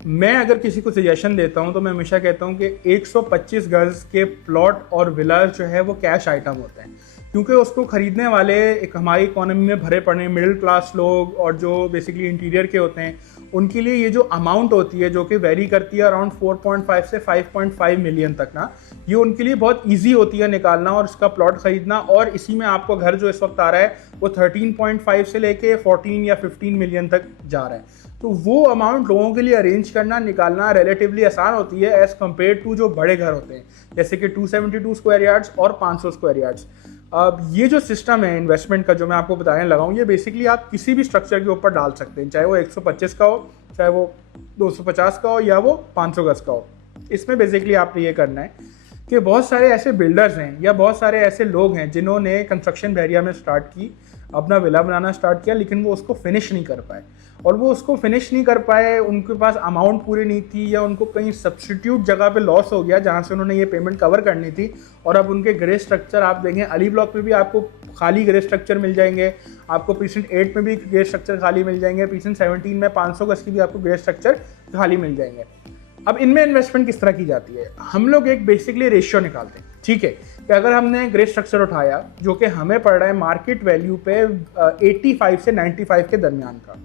मैं अगर किसी को सजेशन देता हूं तो मैं हमेशा कहता हूं कि 125 गज के प्लॉट और विलास जो है वो कैश आइटम होते हैं, क्योंकि उसको खरीदने वाले एक हमारी इकोनॉमी में भरे पड़े मिडिल क्लास लोग और जो बेसिकली इंटीरियर के होते हैं, उनके लिए ये जो अमाउंट होती है जो कि वेरी करती है अराउंड 4.5 से 5.5 मिलियन तक ना, ये उनके लिए बहुत ईजी होती है निकालना और इसका प्लॉट खरीदना। और इसी में आपको घर जो इस वक्त आ रहा है वो 13.5 से लेके 14 या 15 मिलियन तक जा रहा है। तो वो अमाउंट लोगों के लिए अरेंज करना निकालना रिलेटिवली आसान होती है एज़ कम्पेयर टू जो बड़े घर होते हैं, जैसे कि 272 स्क्वायर यार्ड्स और 500 स्क्वायर यार्ड्स। अब ये जो सिस्टम है इन्वेस्टमेंट का जो मैं आपको बताने लगा हूँ, ये बेसिकली आप किसी भी स्ट्रक्चर के ऊपर डाल सकते हैं, चाहे वो 125 का हो, चाहे वो 250 का हो, या वो 500 गज का हो। इसमें बेसिकली आपने ये करना है कि बहुत सारे ऐसे बिल्डर्स हैं या बहुत सारे ऐसे लोग हैं जिन्होंने कंस्ट्रक्शन एरिया में स्टार्ट की, अपना विला बनाना स्टार्ट किया, लेकिन वो उसको फिनिश नहीं कर पाए। और वो उसको फिनिश नहीं कर पाए, उनके पास अमाउंट पूरी नहीं थी, या उनको कहीं सब्स्टिट्यूट जगह पे लॉस हो गया जहाँ से उन्होंने ये पेमेंट कवर करनी थी। और अब उनके ग्रे स्ट्रक्चर आप देखें, अली ब्लॉक में भी आपको खाली ग्रे स्ट्रक्चर मिल जाएंगे, आपको प्रीसेंट 8 में भी ग्रे स्ट्रक्चर खाली मिल जाएंगे, प्रीसेंट 17 में 500 गज की भी आपको ग्रे स्ट्रक्चर खाली मिल जाएंगे। अब इनमें इन्वेस्टमेंट किस तरह की जाती है, हम लोग एक बेसिकली रेशियो निकालते हैं, ठीक है, कि अगर हमने ग्रे स्ट्रक्चर उठाया जो कि हमें पड़ रहा है मार्केट वैल्यू पे 85 से 95 के दरमियान का,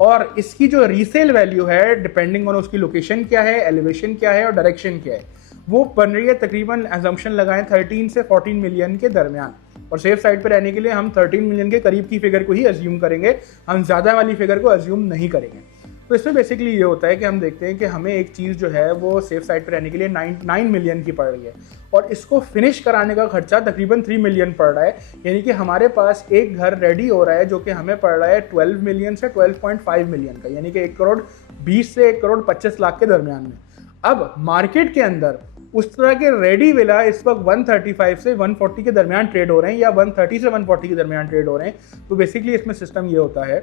और इसकी जो रीसेल वैल्यू है डिपेंडिंग ऑन उसकी लोकेशन क्या है, एलिवेशन क्या है और डायरेक्शन क्या है, वो बन रही है तकरीबन एजम्पशन लगाएं 13 से 14 मिलियन के दरमियान। और सेफ साइड पर रहने के लिए हम 13 मिलियन के करीब की फिगर को ही अज्यूम करेंगे, हम ज़्यादा वाली फिगर को अज्यूम नहीं करेंगे। तो इसमें बेसिकली ये होता है कि हम देखते हैं कि हमें एक चीज़ जो है वो सेफ साइड पर रहने के लिए 9 मिलियन की पड़ रही है, और इसको फिनिश कराने का खर्चा तकरीबन 3 मिलियन पड़ रहा है। यानी कि हमारे पास एक घर रेडी हो रहा है जो कि हमें पड़ रहा है 12 मिलियन से 12.5 मिलियन का, यानी कि 1 करोड़ 20 से 1 करोड़ 25 लाख के दरमियान में। अब मार्केट के अंदर उस तरह के रेडी विला इस वक्त 135 से 140 के दरमियान ट्रेड हो रहे हैं, या 130 से 140 के दरमियान ट्रेड हो रहे हैं। तो बेसिकली इसमें सिस्टम ये होता है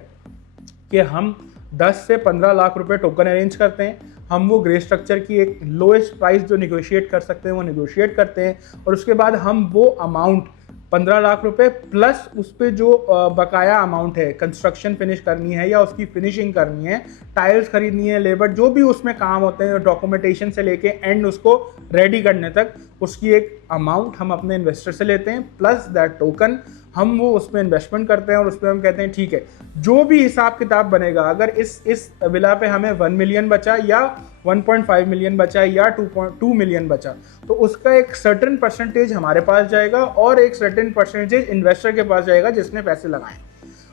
कि हम 10 से 15 लाख रुपए टोकन अरेंज करते हैं, हम वो ग्रे स्ट्रक्चर की एक लोएस्ट प्राइस जो निगोशिएट कर सकते हैं वो निगोशिएट करते हैं, और उसके बाद हम वो अमाउंट 15 लाख रुपए प्लस उस पर जो बकाया अमाउंट है, कंस्ट्रक्शन फिनिश करनी है या उसकी फिनिशिंग करनी है, टाइल्स खरीदनी है, लेबर, जो भी उसमें काम होते हैं, डॉक्यूमेंटेशन से लेके एंड उसको रेडी करने तक, उसकी एक अमाउंट हम अपने इन्वेस्टर से लेते हैं, प्लस दैट टोकन हम वो उसमें इन्वेस्टमेंट करते हैं। और उसमें हम कहते हैं ठीक है, जो भी हिसाब किताब बनेगा, अगर इस विला पे हमें 1 मिलियन बचा या 1.5 मिलियन बचा या 2.2 मिलियन बचा, तो उसका एक सर्टेन परसेंटेज हमारे पास जाएगा और एक सर्टेन परसेंटेज इन्वेस्टर के पास जाएगा जिसने पैसे लगाए।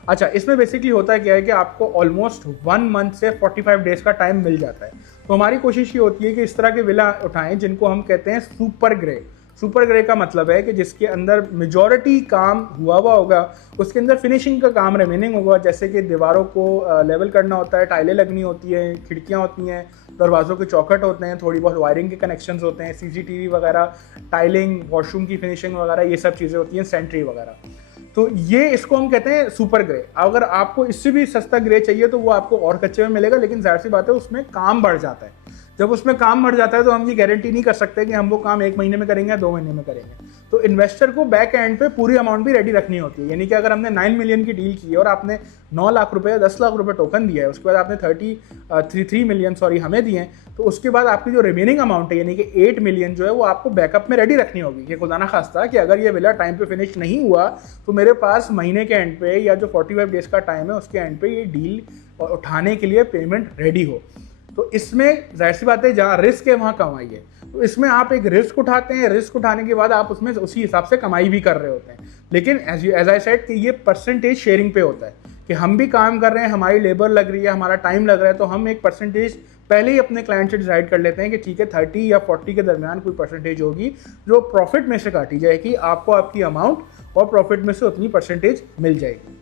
अच्छा, इसमें बेसिकली होता है क्या है कि आपको ऑलमोस्ट 1 मंथ से 45 डेज का टाइम मिल जाता है। तो हमारी कोशिश ये होती है कि इस तरह के विला उठाएं जिनको हम कहते हैं सुपर ग्रे। सुपर ग्रे का मतलब है कि जिसके अंदर मेजॉरिटी काम हुआ होगा, उसके अंदर फिनिशिंग का काम रिमेनिंग होगा, जैसे कि दीवारों को लेवल करना होता है, टाइलें लगनी होती है, खिड़कियां होती हैं, दरवाज़ों के चौखट होते हैं, थोड़ी बहुत वायरिंग के कनेक्शंस होते हैं, सीसीटीवी वगैरह, टाइलिंग, वॉशरूम की फिनिशिंग वगैरह, ये सब चीज़ें होती हैं, सेंट्री वगैरह। तो ये इसको हम कहते हैं सुपर ग्रे। अगर आपको इससे भी सस्ता ग्रे चाहिए तो वो आपको और कच्चे में मिलेगा, लेकिन जाहिर सी बात है उसमें काम बढ़ जाता है। जब उसमें काम बढ़ जाता है तो हम ये गारंटी नहीं कर सकते कि हम वो काम 1 महीने में करेंगे या 2 महीने में करेंगे। तो इन्वेस्टर को बैक एंड पे पूरी अमाउंट भी रेडी रखनी होती है। यानी कि अगर हमने 9 मिलियन की डील की है और आपने 9 लाख रुपए या 10 लाख रुपए टोकन दिया है, उसके बाद आपने 3 मिलियन हमें दिए हैं, तो उसके बाद आपकी जो रिमेनिंग अमाउंट है यानी कि 8 मिलियन जो है वो आपको बैकअप में रेडी रखनी होगी कि खुदा ना खास्ता कि अगर ये विला टाइम पे फिनिश नहीं हुआ तो मेरे पास महीने के एंड पे या जो 45 डेज का टाइम है उसके एंड पे ये डील उठाने के लिए पेमेंट रेडी हो। तो इसमें जाहिर सी बात है जहाँ रिस्क है वहाँ कमाई है। तो इसमें आप एक रिस्क उठाते हैं, रिस्क उठाने के बाद आप उसमें उसी हिसाब से कमाई भी कर रहे होते हैं। लेकिन एज आई सेड कि ये परसेंटेज शेयरिंग पे होता है कि हम भी काम कर रहे हैं, हमारी लेबर लग रही है, हमारा टाइम लग रहा है, तो हम एक परसेंटेज पहले ही अपने क्लाइंट से डिसाइड कर लेते हैं कि ठीक है 30 या 40 के दरमियान कोई परसेंटेज होगी जो प्रॉफिट में से काटी जाएगी, आपको आपकी अमाउंट और प्रॉफिट में से उतनी परसेंटेज मिल जाएगी।